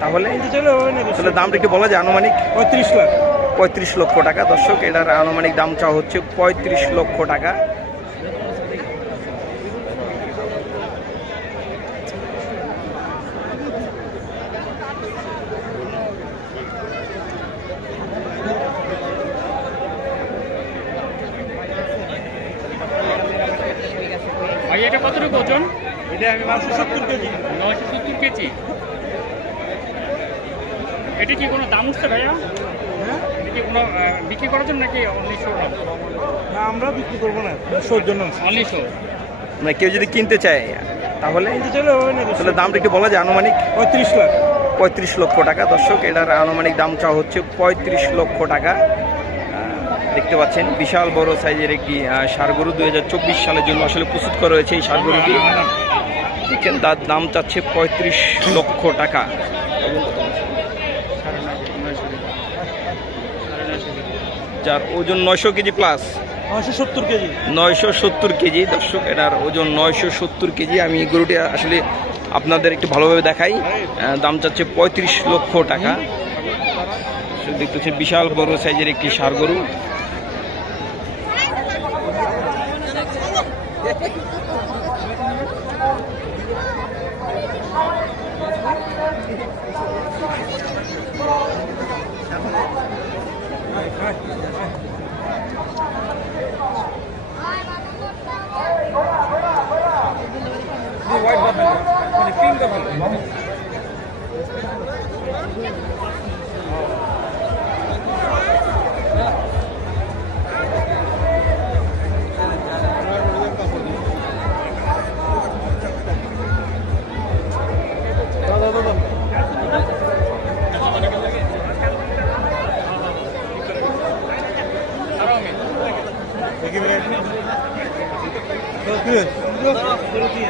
তাহলে তাহলে দামটা একটু বলা যায় আনুমানিক 35 লাখ। 35 লক্ষ টাকা। দর্শক এটার আনুমানিক দাম চাওয়া হচ্ছে 35 লক্ষ টাকা। ভাই এটা কতটুকু ওজন? এটা আমি 970 কেজি। 970 কেজি। এটা কি কোনো দাম উঠছে ভাইয়া? হ্যাঁ, এটা কি কোনো বিক্রি করার জন্য নাকি অনলি শো? না আমরা বিক্রি করবো না, শোর জন্য। Only show. মানে কেউ যদি কিনতে চায় তাহলে তাহলে দামটা একটু বলা যায় আনুমানিক 35 লাখ। 35 লক্ষ টাকা। দর্শক এটার আনুমানিক দাম চাওয়া হচ্ছে 35 লক্ষ টাকা। দেখতে পাচ্ছেন বিশাল বড় সাইজের একটি ষাঁড় গরু 2024 সালের জন্য আসলে প্রস্তুত করা হয়েছে এই ষাঁড় গরুটি। দেখেন তার দাম চাচ্ছে 35 লক্ষ টাকা। যার ওজন 900 কেজি প্লাস। 970 কেজি। 970 কেজি। দর্শক এটার ওজন 970 কেজি। আমি এই গরুটি আসলে আপনাদের একটু ভালোভাবে দেখাই। দাম চাচ্ছে 35 লক্ষ টাকা। দেখতেছেন বিশাল বড় সাইজের একটি ষাঁড় গরু। দেখি